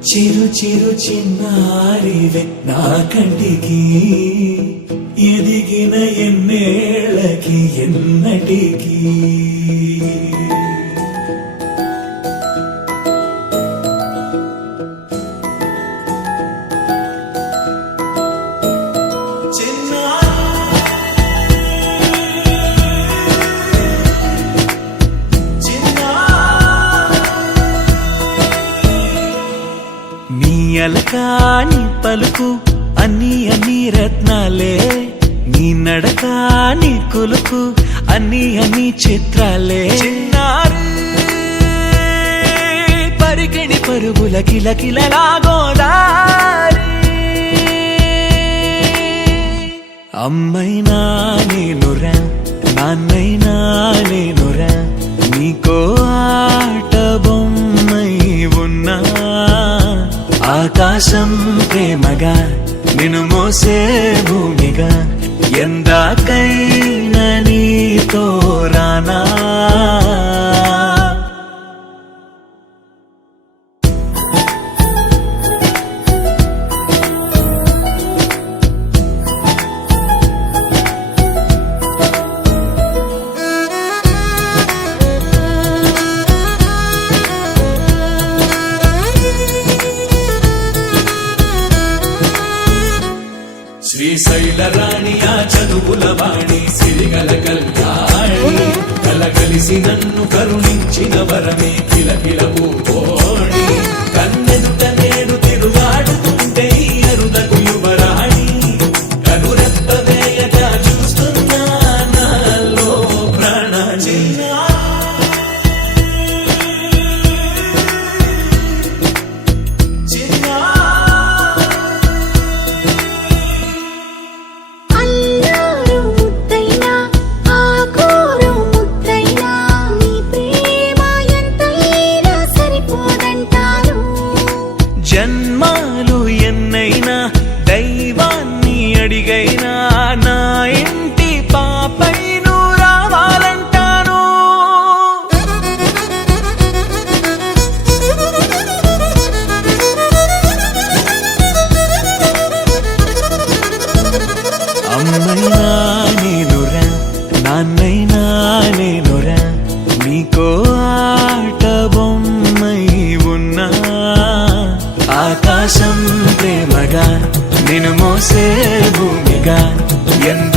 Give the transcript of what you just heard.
చిరు చిరు చిన్నారివే నా కంటికి ఎదిగిన ఎన్నేళ్ళకి ఎన్నటికి అలకాని పలుకు అన్ని అన్ని రత్నాలే నీ నడకాని కులుకు అన్ని అన్ని చిత్రాలే చిన్నారు పరికిణి పరుగుల కిలకిలలాగోదారి అమ్మైనా నేనురా నాన్నైనా నేనురా నీకో ఆట బొమ్మై ఉన్నా ఆకాశం ప్రేమగా నిన్ను మోసే భూమిగా ఎందాకైనా నీతో రానా శ్రీశైల రాణి ఆ చదువుల వాణి సిరిగల కళ్యాణి కలగలిసి నన్ను కరుణించిన వరమే కిలకిల పూకోణి కన్నెదుట నేడు తిరుగాడుతుంటే అరుదకు యువరాణి కనురెప్ప వేయగా చూస్తున్నా నాలో ప్రాణ జన్మాలు ఎన్నైనా దైవాన్ని అడిగైనా నా ఇంటి పాపై నువ్వు రావాలంటాను అమ్మైనా నేనురా నాన్నైనా నేనురా నీకో ఆట బొమ్మై ఉన్నా ఆకాశం ప్రేమగా నిన్ను మోసే భూమిగా